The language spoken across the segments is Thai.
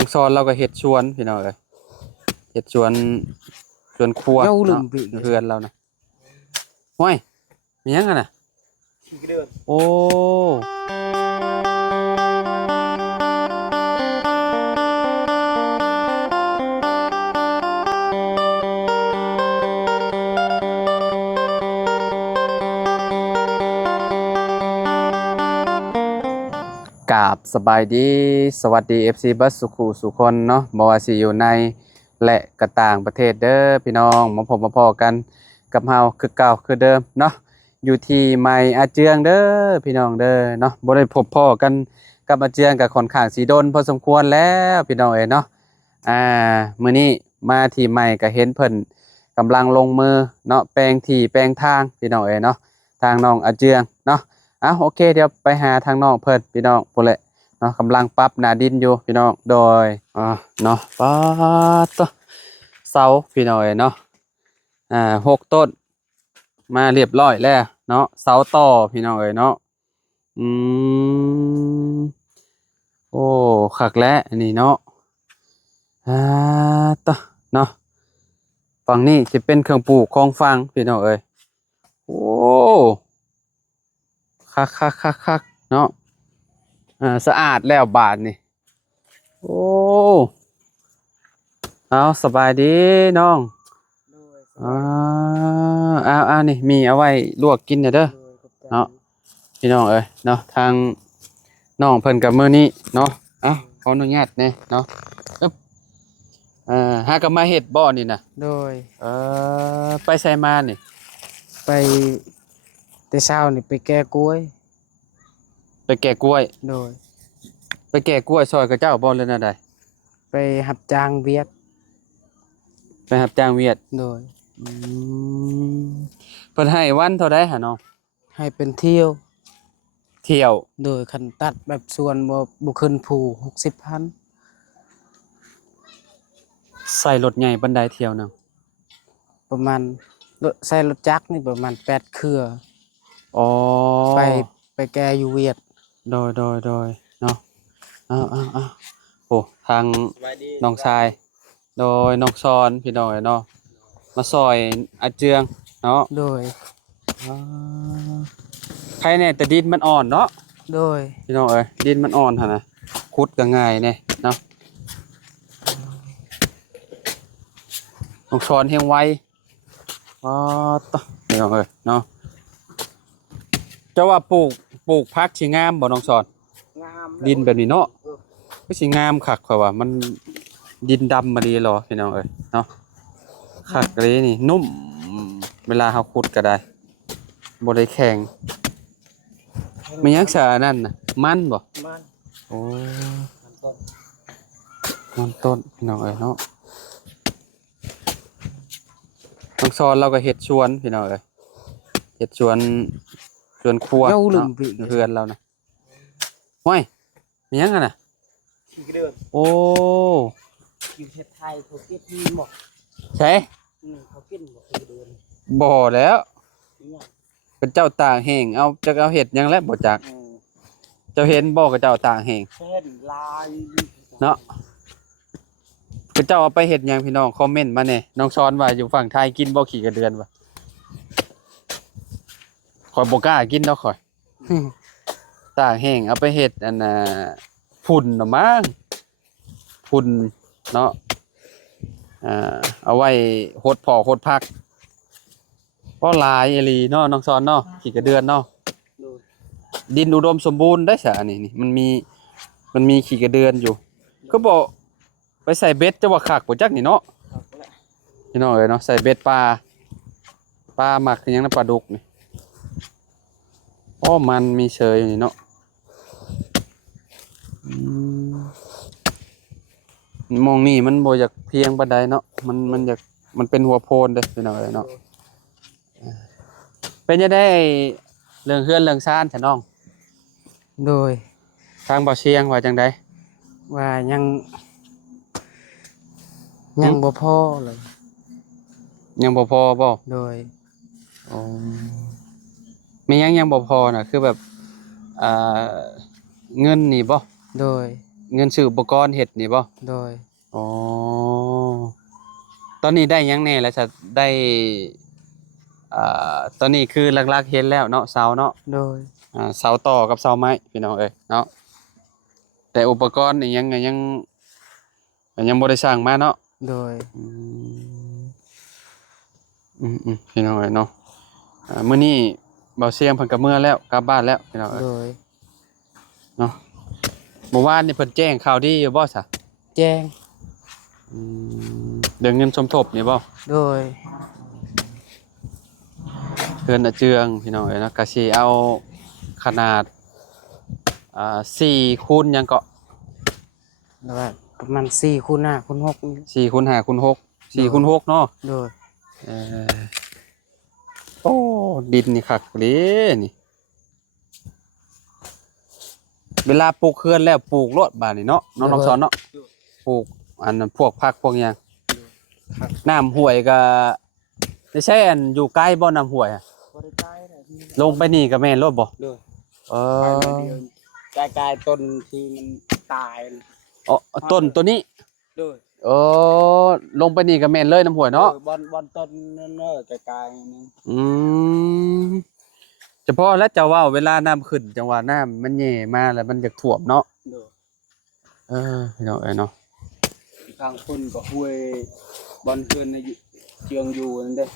น้องซอนเราก็เฮ็ดชวนพี่น้องเอ้ยเฮ็ดชวนครัว เจ้าลื เนาะ มปิด เพื่อนเรานะห้วยมีหยังกันน่ะ ขี้เดือน โอ้กราบสบายดีสวัสดี FC บัสสุขุสุคนเนาะบ่ว่าสิอยู่ในและก็ต่างประเทศเด้อพี่น้องมาพบมาพอกันกับเฮาคือเก่าคือเดิมเนาะอยู่ที่ไมอาเจืองเด้อพี่น้องเด้อเนาะบ่ได้พบพ้อกันกับอาเจืองกับค่อนข้างสิโดนพอสมควรแล้วพี่น้องเอ้ยเนาะมื้อนี้มาที่ใหม่ก็เห็นเพิ่นกำลังลงมือเนาะแปลงที่แปลงทางพี่น้องเอ้ยเนาะทางน้องอาเจืองเนาะโอเคเดี๋ยวไปหาทางน้องเพิ่นพี่น้องพุ่นแหละเนาะกำลังปรับหน้าดินอยู่พี่น้องโดยเนาะป๊าดตัวเสาพี่น้องเอ้ยเนาะ6 ต้นมาเรียบร้อยแล้วเนาะเสาต่อพี่น้องเอ้ยเนาะอืมโอ้คักแล้วอันนี้เนาะต่อเนาะฝั่งนี้จะเป็นเครื่องปลูกของฟังพี่น้องเอ้ยโอ้คักเนาะสะอาดแล้วบาทนี่โอ้เอาสบายดีน้องนี่มีเอาไว้ลวกกินเด้อเนาะพี่น้องเอ้ยเนาะทางน้องเพิ่นกับมื้อนี้เนาะขออนุญาตแน่เนาะอึ๊บหากับมาเฮ็ดบ่นี่น่ะโดยไปไสมานี่ไปแต่เช้านี่ไปแก้กล้วยไปแก่กล้วย โดยไปแก่กล้วยซอยกับเจ้าบ่เลยนะใด ไปหับจ้างเวียดไปรับจ้างเวียดโดยอืมเพิ่นให้วันเท่าใดหะน้องให้เป็นเที่ยวเที่ยวโดยคันตัดแบบส่วนบ่ขึ้นผู้60,000ใส่รถใหญ่ปานใดเที่ยวหนึงประมาณใส่รถจักรนี่ประมาณ8เครืออ๋อไปแก้อยู่เวียดโดยเนาะโอ้ทางน้องชายโดยน้องซอนพี่น้องเนาะมาซอยอาเจืองเนาะโดยอ่าใครเนี่ยแต่ดินมันอ่อนเนาะโดยพี่น้องเอ้ยดินมันอ่อนหั่นน่ะขุดก็ง่ายแน่เนาะน้องซอนเฮงไวต่อพี่น้องเอ้ยเนาะเจ้าว่าปลูกผักสิงามบ่น้องซอนงาม ดินแบบนี้เนาะก็สิงามคักข่อยว่ามันดินดำมาดีหรอพี่น้องเอ้ยเนาะคักเลยนี่นุ่มเวลาเฮาขุดก็ได้บ่ได้แข็งมันยังซะนั่นน่ะมันบ่มันโอ้มันต้นมันต้นพี่น้องเอ้ยเนาะน้องซอนเราก็เฮ็ดชวนพี่น้องเอ้ยเฮ็ดชวนครัว เจ้าลืม เนาะ ปิด เพื่อนเรานะห้วยมีหยังกันน่ะ ขี้เดือน โอ้ อยู่ประเทศไทยเขาเก็บมีหมด ใช่ เขากินหมดขี้เดือน บ่แล้ว นี่ยัง เป็นเจ้าต่างแห่งเอาจักเอาเฮ็ดหยังแล้วบ่จักเจ้าเห็นบ่กับเจ้าต่างแห่ง เส้นลาย เนาะเป็นเจ้าเอาไปเฮ็ดหยังพี่น้องคอมเมนต์มาแหน่น้องซอนว่าอยู่ฝั่งไทยกินบ่ขี้กระเดือนวะข่อยบ่กล้ากินดอกข่อย ต่างแห่งเอาไปเฮ็ดอันน่ะฝุ่นน่ะมั้งฝุ่นเนาะเอาไว้หดพอกหดพักก็หลายอีหลีเนาะน้องซอนเนาะขี้กระเดือนเนาะดินอุดมสมบูรณ์ได้ซะอันนี้นี่มันมีขี้กระเดือนอยู่ก็บ่ไปใส่เบ็ดจะว่าคักบ่จักนี่เนาะพี่น้องเอ้ยเนาะใส่เบ็ดปลาหมักคือหยังนะปลาดุกนี่มันมีเชยอยู่นี่เนาะมองนี่มันบ่อยากเพียงปานใดเนาะมันอยากมันเป็นหัวโพนเด้พี่น้องเอ้ยเนาะเป็นจังได๋เรื่องเฮือนเรื่องซ่านซะน้อง โดย ทางบ่เชียงว่าจังได๋ว่ายังบ่พอเลย ยังบ่พอบ่ โดย อ๋อมียังบ่พอน่ะคือแบบอ่าเงินนี่บ่โดย เงินซื้ออุปกรณ์เฮ็ดนี่บ่ โดย อ๋อตอนนี้ได้หยังแน่แล้วจะได้ตอนนี้คือหลักๆเห็นแล้วเนาะเสาเนาะ โดย เสาต่อกับเสาไม้พี่น้องเอ้ยเนาะแต่อุปกรณ์นี่ยังบ่ได้สร้างมาเนาะ โดย อืมพี่น้องเอ้ยเนาะมื้อนี้เบาเสียงเพิ่นก็เมื่อแล้วกลับบ้านแล้วพี่น้องเอ้ย โดย เนาะเมื่อวานนี่เพิ่นแจ้งข่าวดีอยู่บ่ซะ แจ้ง เรื่องเงินสมทบนี่บ่ โดย เพิ่นน่ะเจืองพี่น้องเอ้ยเนาะก็สิเอาขนาด4คูณหยังก็ แล้วก็ประมาณ4คูณ5คูณ6นี่ 4คูณ5คูณ6 4คูณ6เนาะ โดย เออโอ้ดินนี่คักเด้นี่เวลาปลูกเขื่อนแล้วปลูกรดบาดนี่เนาะน้องๆสอนเนาะปลูกอันนั้นพวกผักพวกหยังน้ำห้วยก็ไม่ใช่อันอยู่ใกล้บ่น้ำห้วยอะ บ่ได้ใกล้น่ะพี่ ลงไปนี่ก็แม่นรถบ่ โดย เอ ไป อ มันเดียวกายต้นที่มันตาย อ๋อต้นตัวนี้ โดย เออลงไปนี่ก็แม่นเลยน้ำห้วยเนาะ บอนต้นนั่นเด้อกายนึง อืมเฉพาะแล้วจะว่าเวลาน้ำขึ้นจังหวะน้ำมันแย่มาแล้วมันจะท่วมเนาะ โดย พี่น้องเนาะ ทางคนก็ห้วยบอนเพิ่นน่ะเจืองอยู่นั่นเด้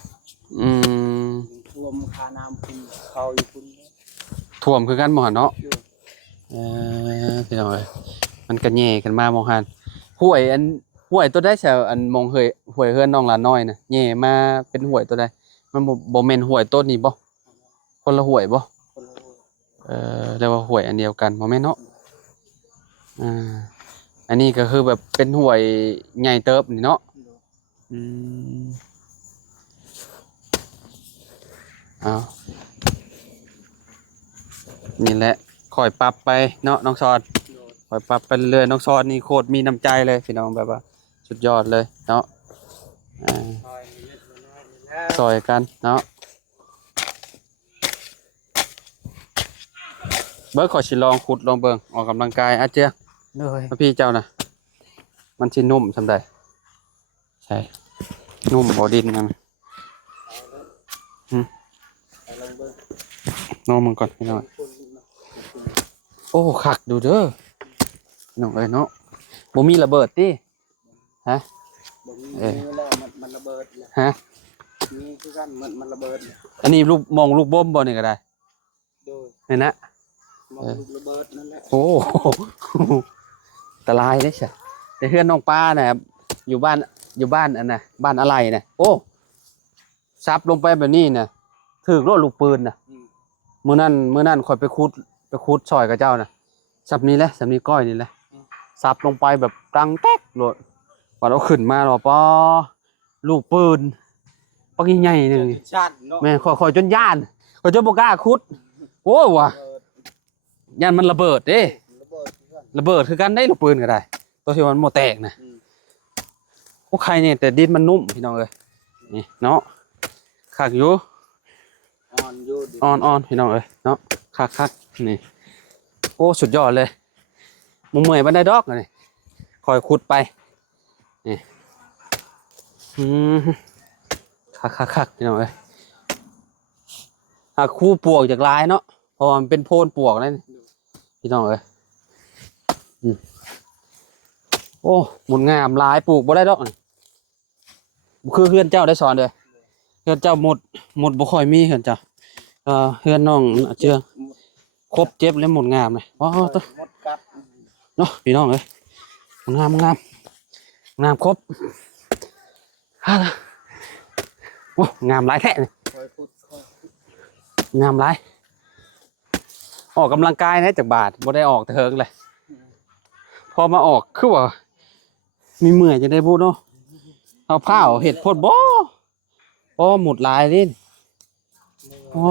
อืม ท่วมคาน้ำพุ่นเข้าอยู่พุ่นเด้ ท่วมคือกันหมอเนาะ โดย พี่น้องมันก็แย่กันมาหมองหันห้วยตัวได้แซวอันมองเฮยห้วยเฮือนน้องหลานน้อยน่ะแย่มาเป็นห้วยตัวใดมันบ่แม่นห้วยต้นนี้บ่คนละห้วยบ่ คนละห้วย เรียกว่าห้วยอันเดียวกันบ่แม่นเนาะอันนี้ก็คือแบบเป็นห้วยใหญ่เติบนี่เนาะ โดย อืมเอานี่แหละค่อยปรับไปเนาะน้องซอน โดย ค่อยปรับไปเรื่อยน้องซอนนี่โคตรมีน้ำใจเลยพี่น้องแบบว่าสุดยอดเลยเนาะซอยเล็กน้อยนี่แหละ ซอยกันเนาะเบิร์ขอชิลองขุดลองเบิ่งออกกำลังกายอาเจีย โดย พี่เจ้านะมันชินุ่มสำใดใช่นุ่มบ่ดินนั่น ไปลองเบิ่ง น้องมึงก่อนพี่น้อง คนนี่เนาะ โอ้คักดูเด้อพี่น้องเอ้ยเนาะบ่มีระเบิดติฮะ บ่มีแล้วมันระเบิดแล้ว ฮะ มีคือกันมันระเบิดแล้ว อันนี้ลูกมองลูกบ่มบ่นี่ก็ได้ โดย เห็นนะ มองลูกระเบิดนั่นแหละ โอ้ อันตรายเด้ใช่แต่เพื่อนน้องป้านะครับอยู่บ้านอันน่ะบ้านอะไรน่ะโอ้ซับลงไปแบบนี้น่ะถูกรถลูกปืนน่ะ มื้อนั้นข่อยไปขุดซอยกับเจ้าน่ะซับนี้แหละซับนี้ก้อยนี่แหละซับลงไปแบบตังแต๊กโลดว่าเราขึ้นมาหรอปอลูกปืนปักใหญ่ๆนึง ชาติเนาะ แม่ข่อยจนย่านข่อยจนบ่กล้าขุดโอ้ว่ะย่านมันระเบิดเด้ ระเบิดคือกัน ระเบิดคือกันได้ลูกปืนก็ได้ตัวที่มันบ่แตกน่ะโอ้ใครเนี่ยแต่ดินมันนุ่มพี่น้องเอ้ยนี่เนาะคักอยู่ อ่อนอยู่ดิ อ่อนพี่น้องเอ้ยเนาะคักนี่โอ้สุดยอดเลยมุมเมื่อยบันไดดอกนี่คอยขุดไปนี่คักพี่น้องเอ้ยหากคู่ปวกจากลายเนาะเพราะมันเป็นโพนปวกนั่นพี่น้องเอ้ยโอ้หมุนงามลายปลูกบ่ได้ดอกนี่คือเฮือนเจ้าได้สอนเลยเฮือนเจ้าหมดบ่ค่อยมีเฮือนเจ้าเฮือนน้องเจืองครบเจ็บแล้วหมดงามเลยว้าวตัว หมดกัด เนาะพี่น้องเอ้ยงามครบฮ่าโอ้งามหลายแท้เลย คอยพูดคอย งามหลายออกกำลังกายนะจากบาทบ่ได้ออกแต่เฮิงเลยพอมาออกคือว่ามีเมื่อยจะได้พูดเนาะเอาผ้าเห็ดโพดบ่หมุดลายนี่อ๋อ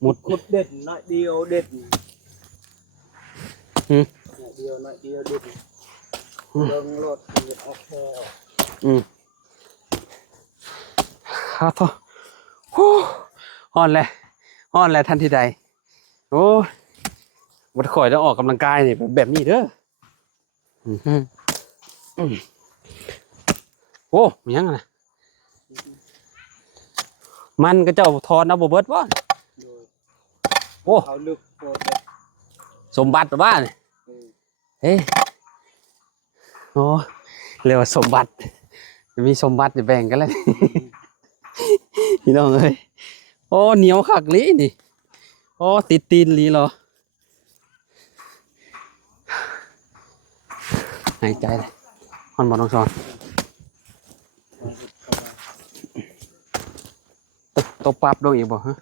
หมุด ขุดเด็ดหน่อยเดียวเด็ด หืม หน่อยเดียวเด็ดเบิ่งรถเด็ดออกแค่ ครับพ่อฮ้อนเลยทันทีใดโอ้บัดข่อยต้องออกกำลังกายนี่แบบนี้เด้อ โอ้มีหยังนะมันก็เจ้าทอนเอาบ่เบิดบ่โอ้เขาลึกโคตร สมบัติบ้านเฮ้ยโอ้เรียกว่าสมบัติมีสมบัติจะแบ่งกันแล้ว พี่น้องเอ้ยโอ้เหนียวคักลีนี่โอ้ติดตีนลีเหรอหายใจเลยฮอนบอลน้องซอนตบปั๊บลงอีกบ่ฮะ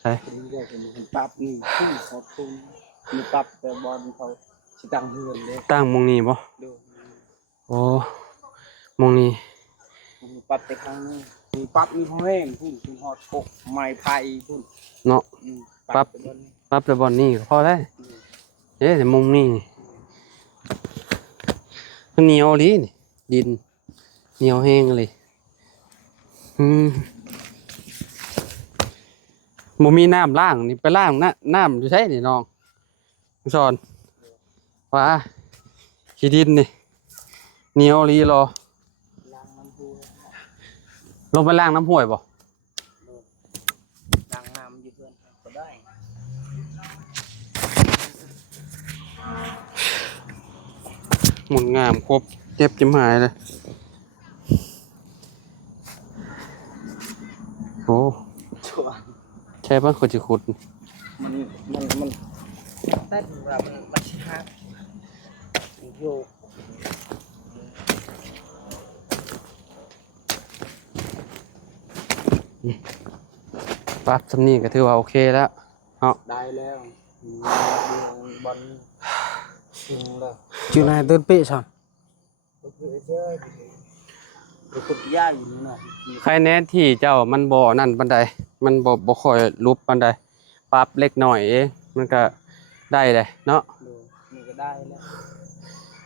ใช่ ปรับนี่ขึ้นขอบคุณมีปรับแต่บอลเขาสิตั้งเฮือนเลย ตั้งมงนี้บ่ ดู โอ้มงนี้ มีปรับแต่ครั้งนึงมีปรับมีห้องแห้งพุ่นถึงฮอดกกไม้ไผ่พุ่น เนาะ ปรับ แต่บอลนี่ ปั๊บแต่บอลนี่ก็พอได้เอ๊ะแต่มงนี้มันเหนียวลีนี่ดินเหนียวแห้งเลยบ่มีน้ำล้างนี่ไปล้างน้ำอยู่ใช่นี่น้องสอนว่าขี้ดินนี่เหนียวลีรอ ล้างน้ำพุ ลงไปล้างน้ำห้วยบ่ ล้างน้ำอยู่เพื่อนก็ได้ หมุนงามครบเก็บจิ้มหายเลยโอ้ ชัวร์ ใช่ป่ะคนจะขุด มันแต่ว่ามันสิฮักโยก ปั๊บสำนีก็ถือว่าโอเคแล้วเนาะ ได้แล้วบอลถึงแล้วจุดไหนตื่นปีสั่นไปขุดหญ้าอยู่นี่หน่อย ใครแน่ที่เจ้ามันบ่นั่นปานใดมันบ่ค่อยรูปปานใดปรับเล็กหน่อยเองมันก็ได้เลยเนาะ ดูนี่ก็ได้แล้ว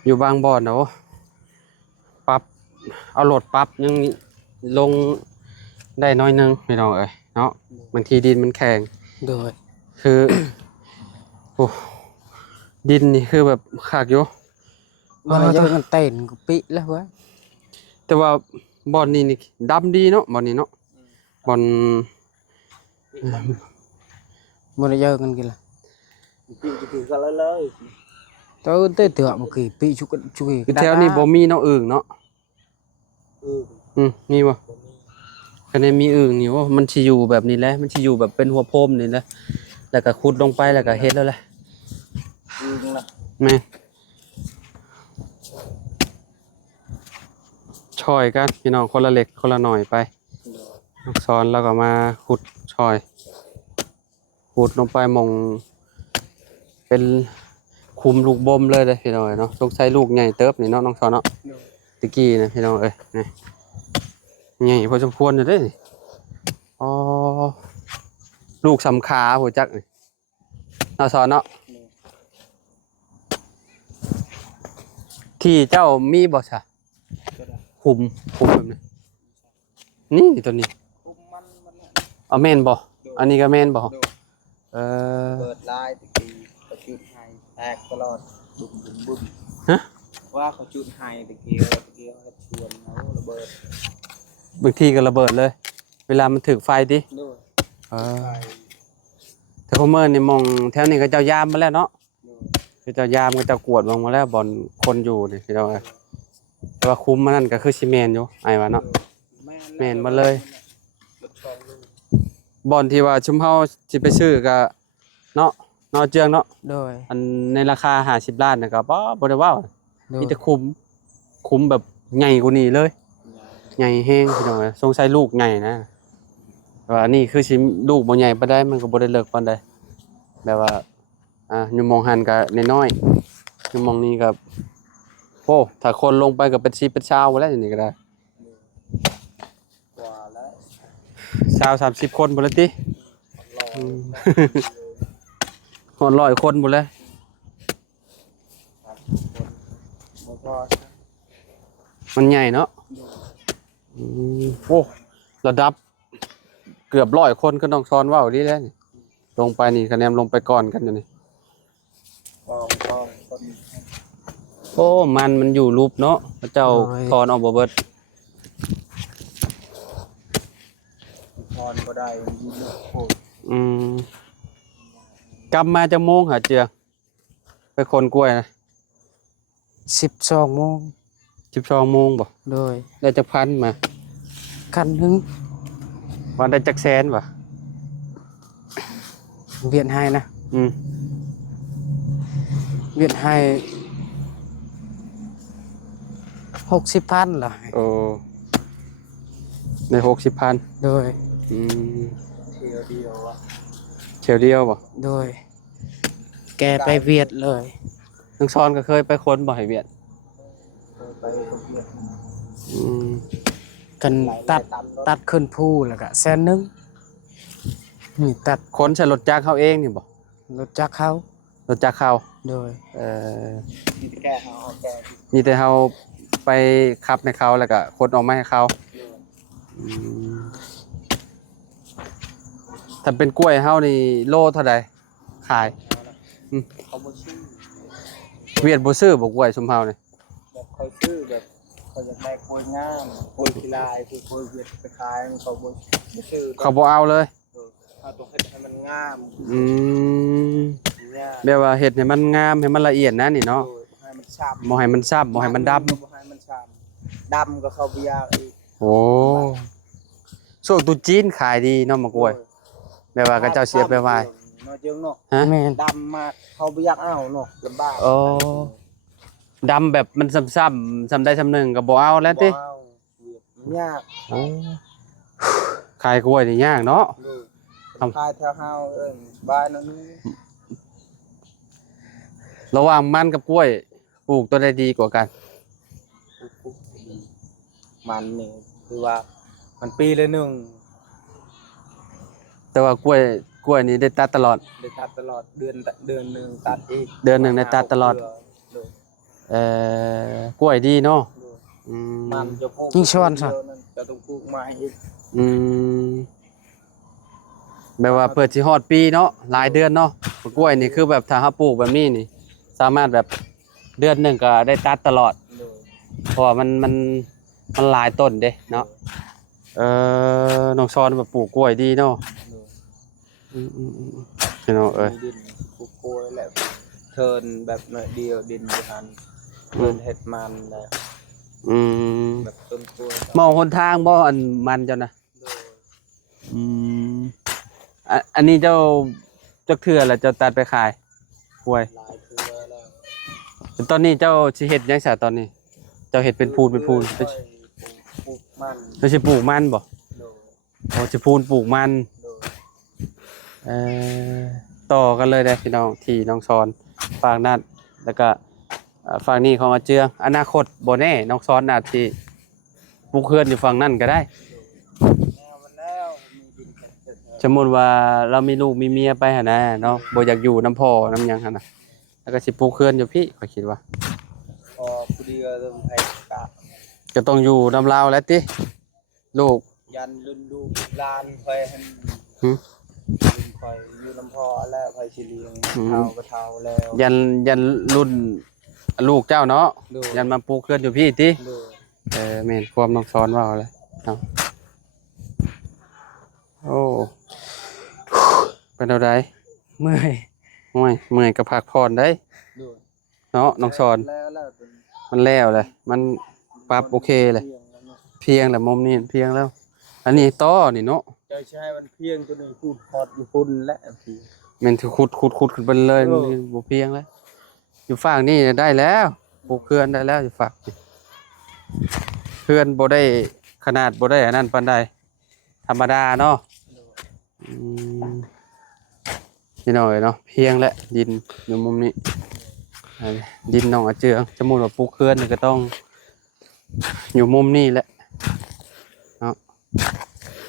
อยู่บางบ่อนเนาะปรับเอาโหลดปรับยังลงได้น้อยนึงไม่น้องเอ้ยเนาะบางทีดินมันแข็ง โดย คือ โอ้ดินนี่คือแบบขากอยู่ มันจะมันเต้นก็ปิแล้วเว้ย แต่ว่าบอลนี่ดำดีเนาะบอลนี่เนาะบอล มันจะเยอะกันกี่ละปิจุกกันเลยตัวเต้เถื่อนมันคือปิจุกจุก คือแถวนี้บ่มีเนาะอึ่งเนาะมีบ่คะแนนมีอึ่งนี่ว่ามันสิอยู่แบบนี้แหละมันสิอยู่แบบเป็นหัวโพมนี่แหละแล้วก็ขุดลงไปแล้วก็เฮ็ดแล้วแหละแม่ช่อยกันพี่น้องคนละเล็กคนละหน่อยไปนักสอนแล้วก็มาขุดช่อยขุดลงไปหม่องเป็นคุมลูกบ่มเลยเด้อพี่น้องเนาะสงสัยลูกใหญ่เติบนี่เนาะน้องสอนเนาะตะกี้นะพี่น้องเอ้ยนี่ใหญ่พอสมควรอยู่เด้อนี่อ๋อลูกสำคาหัวจักนี่น้องสอนเนาะที่เจ้ามีบ่ซะคุมแบบนี้นี่ตัวนี้เอาแม่นบ่อันนี้ก็แม่นบ่เปิดลายตะกี้เขาจุดไฮแตกตลอดบุ้มฮะ ว่าเขาจุดไฮตะกี้เขาชวนเขาระเบิด บางทีก็ระเบิดเลย เวลามันถึกไฟดิแต่พอเมื่อนี่มองแถวนี้ก็เจ้ายามมาแล้วเนาะคือเจ้ายามก็เจ้ากวดมาแล้วบอลคนอยู่นี่พี่น้องแต่ว่าคุ้มมันนั่นก็คือซีเมนอยู่ไอ้วะเนาะแมนมาเลยบอลที่ว่าชุมเฮาสิไปซื้อก็เนาะนอเจืองเนาะโดยอันในราคา50 ล้านน่ะก็บ่ได้ว่ามีแต่คุ้มแบบใหญ่กว่านี้เลยใหญ่แฮงพี่น้องสงสัยลูกใหญ่นะว่านี่คือสิลูกบ่ใหญ่ปานใดมันก็บ่ได้เลิกปานใดแบบว่าอยู่มองหันก็น้อยๆอยู่มองนี้ก็โอ้ถ้าคนลงไปก็เป็น10เป็น20บ่แล้วนี่ก็ได้กว่าแล้ว20-30 คนบ่แล้วติฮอด100 คนบ่แล้วมันใหญ่เนาะโอ้ระดับเกือบ100 คนก็ต้องซ้อนว่าวดีแล้วนี่ลงไปนี่คะแนนลงไปก่อนกันอยู่นี่คน โอ้มันอยู่รูปเนาะพระเจ้าถอนออกบ่เบิดถอนบ่ได้อยู่ลึกโพดกลับมาจะโมงหาเจือไปคนกล้วยนะ12 โมง12 โมงบ่โดยได้จักพันมาคันหนึงวันได้จักแสนบ่เวียนให้นะเวียนให้60,000ล่ะโอ้ใน60,000โดยเที่ยวเดียวอ่ะเที่ยวเดียวบ่โดยแกไปเวียดเลยทั้งซ้อนก็เคยไปคนบ่ให้เวียดไปเวียดกันตัดขึ้นภูแล้วก็100,000นี่ตัดคนใช้รถจักรเขาเองนี่บ่รถจักรเขารถจักรเขาโดยมีแต่เฮาไปขับให้เขาแล้วก็คนออกมาให้เขาถ้าเป็นกล้วยเฮานี่โลเท่าใดขายเขาบ่ซื้อเวียดบ่ซื้อบ่กล้วยชุมเฮานี่แบบเขาซื้อแบบเขาอยากได้กล้วยงามกล้วยกีฬาคือกล้วยเวียดไปขายเขาบ่ซื้อเขาบ่เอาเลยถ้าต้องเฮ็ดให้มันงามแบบว่าเฮ็ดให้มันงามให้มันละเอียดนะนี่เนาะให้มันช้ำบ่ให้มันช้ำบ่ให้มันดำบ่ให้มันช้ำดำก็เข้าบ่ยากอีกโอ้ช่วงตุ๊จีนขายดีเนาะมะกล้วยแบบว่าเขาเจ้าเสียไปไว้เนาะเจิงเนาะฮะดำมากเข้าบ่ยากเอาเนาะลำบากโอ้ดำแบบมันซ้ำๆซ้ำได้ซ้ำหนึ่งก็บ่เอาแล้วติยากโอ้ขายกล้วยนี่ยากเนาะขายแถวเฮาบ้านนั้นระหว่างมันกับกล้วยปลูกตัวใดดีกว่ากันมันนี่คือว่ามันปีละหนึ่งแต่ว่ากล้วยนี่ได้ตัดตลอดได้ตัดตลอดเดือนนึงตัดอีกเดือนนึงได้ตัดตลอดกล้วยดีเนาะมันจะปลูกยิ่งชวนซะจะต้องปลูกไม้อีกแบบว่าเปิดสิฮอดปีเนาะหลายเดือนเนาะกล้วยนี่คือแบบถ้าเฮาปลูกแบบนี้นี่สามารถแบบเดือนนึงก็ได้ตัดตลอดเพราะว่ามันหลายต้นเด้เนาะน้องชอนแบบปลูกกล้วยดีเนาะพี่น้องดินปลูกกล้วยแล้วเทินแบบหน่อยเดียวดินอยู่หั่นเทินเฮ็ดมันแล้วแบบต้นกล้วยมองหนทางบ่อันมันเจ้านะอันนี้เจ้าจักเทื่อแล้วเจ้าตัดไปขายกล้วยหลายเทื่อแล้วตอนนี้เจ้าสิเฮ็ดจังไสตอนนี้เจ้าเฮ็ดเป็นพูนปลูกมันเจ้าสิปลูกมันบ่โอ้สิพูนปลูกมันต่อกันเลยได้พี่น้องที่น้องชอนฝากนั่นแล้วก็ฝั่งนี้ของอาเจืองอนาคตบ่แน่น้องซ้อนอาจสิปลูกเฮือนอยู่ฝั่งนั้นก็ได้สมมุติว่าเรามีลูกมีเมียไปหั่นน่ะเนาะบ่อยากอยู่นำพ่อนำหยังหั่นน่ะแล้วก็สิปลูกเฮือนอยู่พี่ข้อยคิดว่าพอผู้เดียวต้องให้กะก็ต้องอยู่นำลาวแล้วติลูกยันรุ่นลูกหลานค่อยให้ค่อยอยู่นำพ่อแล้วค่อยสิเลี้ยงเฒ่าก็เฒ่าแล้วยันรุ่นลูกเจ้าเนาะยันมาปลูกเฮือนอยู่พี่ติแม่นความน้องซ้อนว่าเอาเลยเนาะโอ้เป็นเอาได้เมื่อยก็พักผ่อนได้เนาะน้องซ้อนมันแล้วเลยมันปรับโอเคเลยเพียงแหละมุมนี้เพียงแล้วอันนี้ต่อนี่เนาะใช่มันเพียงตัวนึงพูดฮอดอยู่พุ่นและพี่แม่นถือขุดขึ้นไปเลยบ่เพียงแล้วอยู่ฝั่งนี้ได้แล้วปลูกเขื่อนได้แล้วอยู่ฝั่งเขื่อนบ่ได้ขนาดบ่ได้อันนั้นปานใดธรรมดาเนาะนี่หน่อยเนาะเพียงและดินอยู่มุมนี้ดินน้องอาเจืองสมมุติว่าปลูกเขื่อนนี่ก็ต้องอยู่มุมนี้แหละเนาะ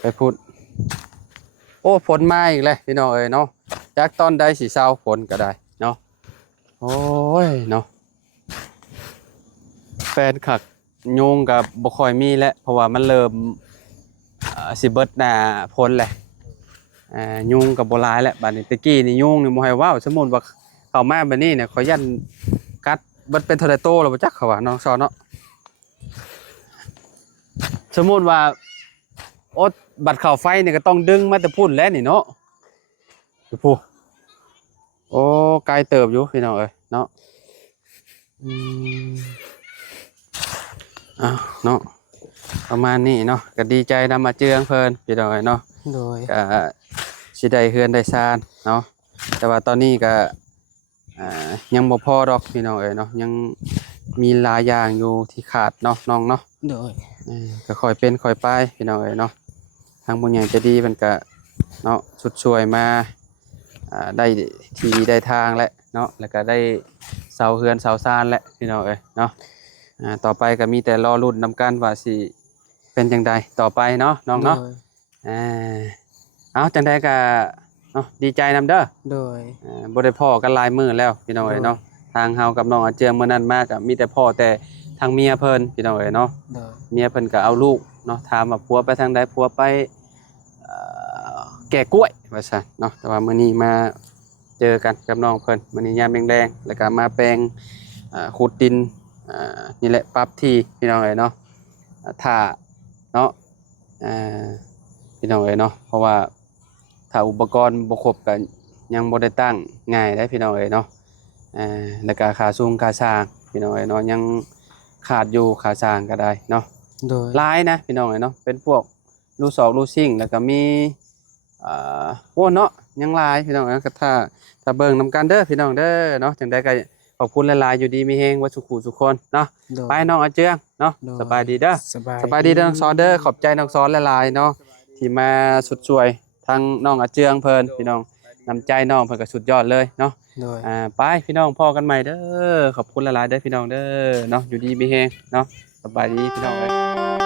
ไปพูดโอ้ฝนมาอีกแล้วพี่น้องเนาะจากตอนใดสิเช้าฝนก็ได้เนาะโอ้ยเนาะแฟนคักยุงกับบ่ค่อยมีแล้วเพราะว่ามันเริ่มสิเบิดหน้าพ้นแหละยุงกับบ่หลายแล้วบัดนี้ตะกี้นี่ยุงนี่บ่ให้ว้าวสมมุติว่าเข้ามาบัดนี้เนี่ยขอยันกัด มันเป็นเท่าไรโตแล้วบ่จักเขาว่าน้องซอนเนาะสมมุติว่าโอ๊ตบัตรเข้าไฟนี่ก็ต้องดึงมาแต่พุ่นแล้วนี่เนาะดูผู้โอ้ไกลเติบอยู่พี่น้องเอ้ยเนาะอืมอ้าวเนาะประมาณนี้เนาะก็ดีใจนำมาเจืองเพิ่นพี่น้องเอ้ยเนาะ โดย ก็สิได้เฮือนได้ซานเนาะแต่ว่าตอนนี้ก็ยังบ่พอดอกพี่น้องเอ้ยเนาะยังมีหลายอย่างอยู่ที่ขาดเนาะน้องเนาะ โดย ก็ค่อยเป็นค่อยไปพี่น้องเอ้ยเนาะทางผู้ใหญ่ใจะดีมันก็เนาะสุดช่วยมาได้ทีได้ทางและเนาะแล้วก็ได้เสาเฮือนเสาซานและพี่น้องเอ้ยเนาะต่อไปก็มีแต่รอรุ่นนำกันว่าสิเป็นจังใดต่อไปเนาะน้องเนาะ อ่าเอาจังได้ก็เนาะดีใจนำเด้อ โดย บ่ได้พ่อกันหลายมื้อแล้วพี่น้องเอ้ยเนาะทางเฮากับน้องอาเจียงมื้อนั้นมากะมีแต่พ่อแต่ทางเมียเพิ่นพี่น้องเอ้ยเนาะ โดย เมียเพิ่นก็เอาลูกเนาะถามว่าผัวไปทางใดผัวไปเอ่แก่กล้วยว่าซั่นเนาะแต่ว่ามื้อนี้มาเจอกันกับน้องเพิ่นมื้อนี้ยามแดงๆแล้วก็มาแปลงขุดดินนี่แหละปรับที่พี่น้องเอ้ยเนาะถ้าเนาะอ่า พี่น้องเอ้ยเนาะเพราะว่าถ้าอุปกรณ์บ่ครบก็ยังบ่ได้ตั้งง่ายได้พี่น้องเอ้ยเนาะแล้วก็ค่าสูงค่าสร้างพี่น้องเอ้ยเนาะยังขาดอยู่ค่าสร้างก็ได้เนาะ โดย หลายนะพี่น้องเอ้ยเนาะเป็นพวกรูสอกรูซิ่งแล้วก็มีอ่โอ้เนาะยังหลายพี่น้องเอ้ยก็ถ้าเบิ่งนำกันเด้อพี่น้องเด้อเนาะจังได๋ก็ขอบคุณหลายๆอยู่ดีมีแฮงว่าสุขุทุกคนเนาะ โดย ไปน้องอาเจืองเนาะ โดย สบายดีเด้อ สบายดีเด้อน้องซอนเด้อขอบใจน้องซอนหลายๆเนาะที่มาสุดช่วยทั้งน้องอาเจืองเพิ่นพี่น้องนำใจน้องเพิ่นก็สุดยอดเลยเนาะ โดย ไปพี่น้องพ่อกันใหม่เด้อขอบคุณหลายๆเด้อพี่น้องเด้อเนาะอยู่ดีมีแฮงเนาะสบายดีพี่น้องเอ้ย